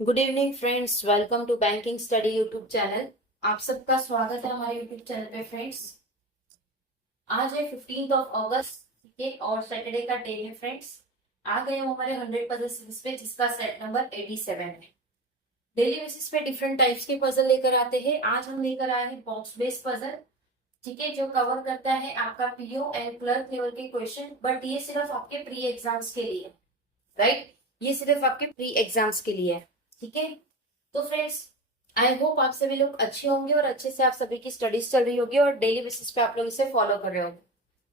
Good evening friends, welcome to banking study YouTube channel. आप सबका स्वागत है हमारे यूट्यूब चैनल पे फ्रेंड्स। आज है 15 अगस्त, ठीक है, और सैटरडे का डे है फ्रेंड्स। आ गए हम हमारे 100 पजल सीरीज पे, जिसका सेट नंबर 87 है। डेली बेसिस पे डिफरेंट टाइप्स के पजल लेकर आते हैं। आज हम लेकर आए हैं बॉक्स बेस्ड पजल, ठीक है, जो कवर करता है आपका पीओ एंड क्लर्क लेवल के क्वेश्चन। बट ये सिर्फ आपके प्री एग्जाम्स के लिए, राइट, ये सिर्फ आपके प्री एग्जाम्स के लिए है, ठीक है। तो फ्रेंड्स, आई होप आप सभी लोग अच्छे होंगे और अच्छे से आप सभी की स्टडीज चल रही होगी और डेली बेसिस पे आप लोग इसे फॉलो कर रहे होंगे,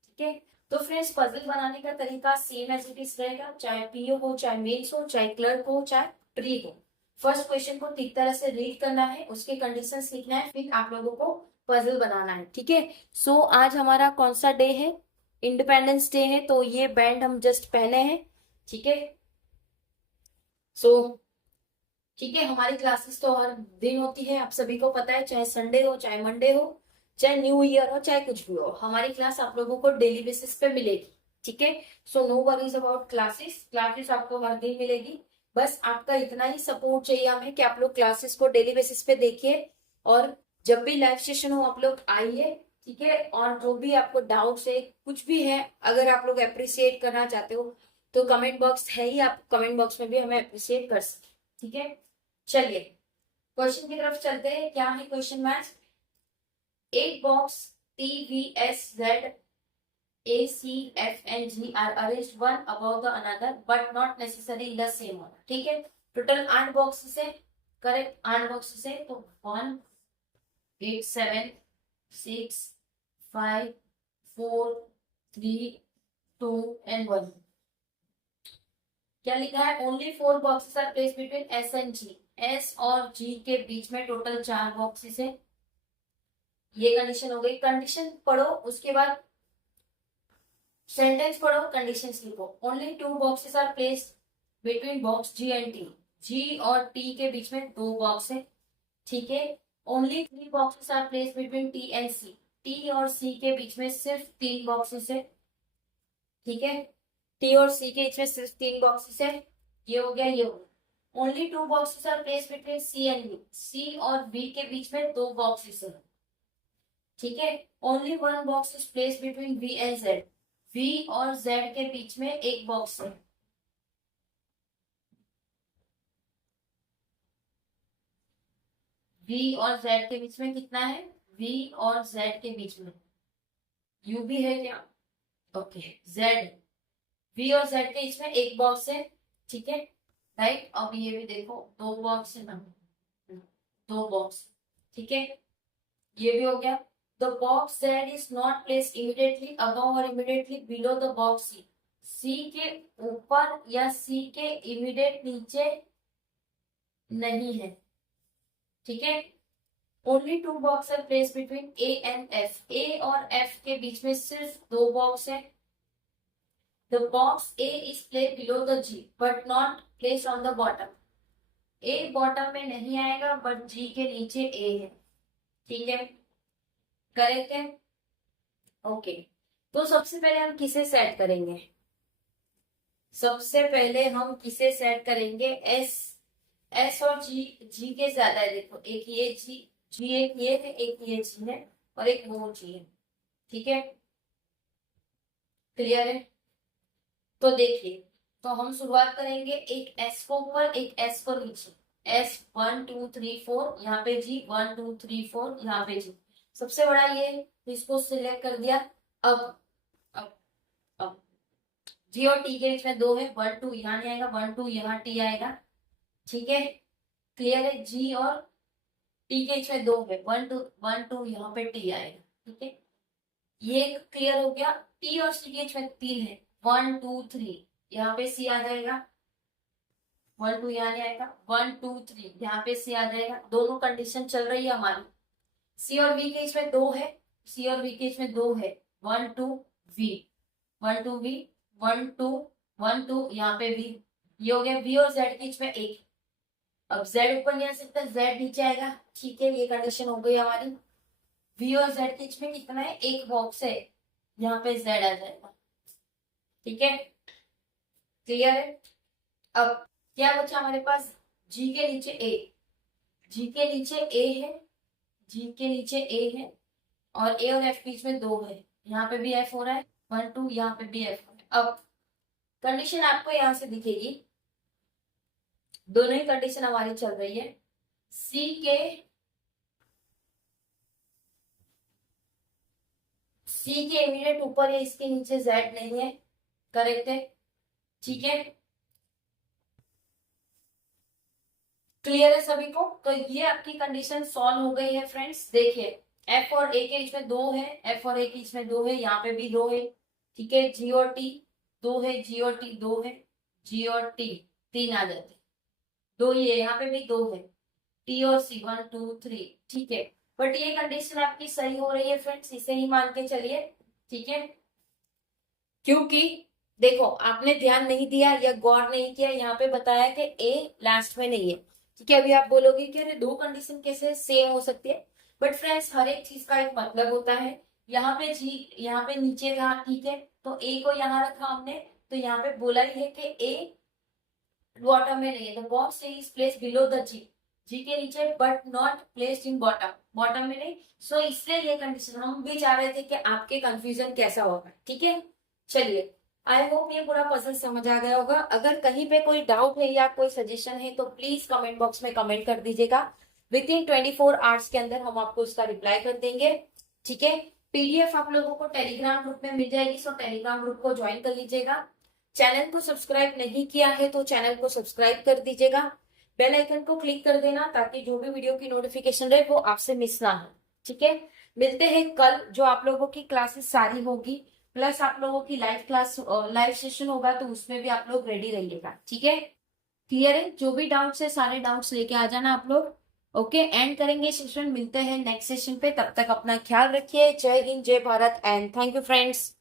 ठीक है। तो फ्रेंड्स, पजल बनाने का तरीका सेम एज इट इज रहेगा, चाहे पीओ हो, चाहे मेंस हो, चाहे क्लर्क हो, चाहे प्री हो। फर्स्ट क्वेश्चन को ठीक तरह से रीड करना है, उसके कंडीशंस लिखना है, फिर आप लोगों को पजल बनाना है, ठीक है। सो आज हमारा कौन सा डे है? इंडिपेंडेंस डे है, तो ये बैंड हम जस्ट पहने हैं, ठीक है। सो ठीक है, हमारी क्लासेस तो हर दिन होती है, आप सभी को पता है, चाहे संडे हो, चाहे मंडे हो, चाहे न्यू ईयर हो, चाहे कुछ भी हो, हमारी क्लास आप लोगों को डेली बेसिस पे मिलेगी, ठीक है। So no worries about classes, classes आपको हर दिन मिलेगी। बस आपका इतना ही सपोर्ट चाहिए हमें कि आप लोग क्लासेस को डेली बेसिस पे देखिए, और जब भी लाइव सेशन हो आप लोग आइए, ठीक है। और जो भी आपको डाउट्स है, कुछ भी है, अगर आप लोग अप्रिसिएट करना चाहते हो तो कमेंट बॉक्स है ही, आप कमेंट बॉक्स में भी हमें अप्रिसिएट कर सकते, ठीक है। चलिए क्वेश्चन की तरफ चलते हैं। क्या है क्वेश्चन मैच? एक box T V S Z A C F N G R arrange one about the another but not necessary in the same order, ठीक है। टोटल 8 बॉक्स से, करेक्ट, 8 बॉक्स से, तो 1 8 7 6 5 4 3 2 एंड 1। क्या लिखा है? Only 4 boxes are place between S and G. S और G के बीच में टोटल 4 बॉक्सेस है। ये कंडीशन हो गई। कंडीशन पढ़ो, उसके बाद सेंटेंस पढ़ो, कंडीशंस लिखो। Only 2 boxes are placed between box G and T. G और टी के बीच में 2 बॉक्स है, ठीक है। Only 3 boxes are placed between T and C. T और सी के बीच में सिर्फ 3 बॉक्सेस है, ठीक है। टी और सी के बीच में सिर्फ 3 बॉक्सेस है। ये हो गया, ये हो गया। Only 2 boxes are placed between C and B. C और बी के बीच में 2 बॉक्सेस है, ठीक है। Only 1 box is place between V and Z. V और जेड के बीच में एक बॉक्स है, वी और जेड के बीच में कितना है? वी और जेड के बीच में यू भी है क्या? ओके, जेड, वी और जेड के बीच में एक बॉक्स है, ठीक है, राइट। अब ये भी देखो, 2 बॉक्स है ना, 2 बॉक्स, ठीक है। ये भी हो गया। The box Z is not place immediately above और इमिडिएटली बिलो द बॉक्स सी। सी के ऊपर या सी के इमीडिएट नीचे नहीं है, ठीक है। Only 2 box are place between A and F. A और एफ के बीच में सिर्फ 2 बॉक्स है। The box A is place below the G but not place on the bottom. A bottom में नहीं आएगा बट जी के नीचे ए है, ठीक है, करेक्ट है, ओके। तो सबसे पहले हम किसे सेट करेंगे? सबसे पहले हम किसे सेट करेंगे? एस। एस और जी, जी के ज्यादा है, देखो, एक ये जी, जी एक ये है, एक ये जी है, और एक वो जी है, ठीक है, क्लियर है। तो देखिए, तो हम शुरुआत करेंगे एक एस को ऊपर, एक एस को नीचे। एस 1 2 3 4, यहाँ पे जी 1 2 3 4, यहाँ पे जी सबसे बड़ा ये है, तो इसको सिलेक्ट कर दिया। अब अब अब जी और टी के बीच में 2 है, 1 2 यहाँ नहीं आएगा, 1 2 यहाँ टी आएगा, ठीक है, क्लियर है। जी और टी के बीच में 2 है, 1 2 यहाँ पे टी आएगा, ठीक है, ये क्लियर हो गया। टी और सी के बीच में 3 है, 1 2 3, यहाँ पे सी आ जाएगा, 1 2 यहाँ नहीं आएगा, 1 2 3 यहाँ पे सी आ जाएगा। दोनों कंडीशन चल रही है हमारी। सी और वी के बीच में 2 है, सी और वी के बीच में 2 है, 1 2 वी, 1 2 वी, 1 2 1 2 यहाँ पे वी, ये हो गया। वी और जेड के बीच में 1। अब जेड ऊपर नहीं आ सकता, जेड नीचे आएगा, ठीक है, ये कंडीशन हो गई हमारी। वी और जेड के बीच में कितना है? एक बॉक्स है, यहाँ पे जेड आ जाएगा, ठीक है, क्लियर है। अब क्या बचा हमारे पास? जी के नीचे ए, जी के नीचे ए है, जी के नीचे ए है, और ए और एफ बीच में 2 है, यहाँ पे भी एफ हो रहा है 1 2, यहाँ पे भी एफ हो रहा है। अब कंडीशन आपको यहाँ से दिखेगी, दोनों ही कंडीशन हमारी चल रही है। सी के इमीडिएट ऊपर है, इसके नीचे जेड नहीं है, करेक्ट है, ठीक है, क्लियर है सभी को। तो ये आपकी कंडीशन सॉल्व हो गई है फ्रेंड्स। देखिए एफ और ए के बीच में 2 है, एफ और ए के बीच में 2 है, यहाँ पे भी 2 है, ठीक है, जी और टी 2 है, जी और टी 2 है, जी और टी 3 आ जाते, 2 ये यहाँ पे भी 2 है, टी और सी 1 2 3, ठीक है। बट ये कंडीशन आपकी सही हो रही है फ्रेंड्स, इसे ही मान के चलिए, ठीक है, क्योंकि देखो आपने ध्यान नहीं दिया या गौर नहीं किया, यहाँ पे बताया कि ए लास्ट में नहीं है, ठीक है। अभी आप बोलोगे कि अरे 2 कंडीशन कैसे सेम हो सकती है, बट फ्रेंड्स हर एक चीज का एक मतलब होता है। यहाँ पे जी, यहाँ पे नीचे था, ठीक है, तो ए को यहाँ रखा हमने, तो यहाँ पे बोला ही है कि ए बॉटम में नहीं है, the box is place below the G, G के नीचे but not placed in bottom, bottom में नहीं। सो इसलिए ये कंडीशन हम भी चाह रहे थे कि आपके कंफ्यूजन कैसा होगा, ठीक है। चलिए आई होप ये पूरा पजल समझ आ गया होगा। अगर कहीं पे कोई डाउट है या कोई सजेशन है तो प्लीज कमेंट बॉक्स में कमेंट कर दीजिएगा, विद इन 24 आवर्स के अंदर हम आपको उसका रिप्लाई कर देंगे, ठीक है। पीडीएफ आप लोगों को टेलीग्राम ग्रुप में मिल जाएगी, सो टेलीग्राम ग्रुप को ज्वाइन कर लीजिएगा। चैनल को सब्सक्राइब नहीं किया है तो चैनल को सब्सक्राइब कर दीजिएगा, बेल आइकन को क्लिक कर देना ताकि जो भी वीडियो की नोटिफिकेशन रहे वो आपसे मिस ना हो, ठीक है। मिलते हैं कल, जो आप लोगों की क्लासेस सारी होगी, प्लस आप लोगों की लाइव क्लास, लाइव सेशन होगा, तो उसमें भी आप लोग रेडी रहिएगा, ठीक है। क्लियर है, जो भी डाउट्स है सारे डाउट्स लेके आ जाना आप लोग। ओके, एंड करेंगे सेशन, मिलते हैं नेक्स्ट सेशन पे, तब तक अपना ख्याल रखिए। जय हिंद, जय Bharat, and thank you friends.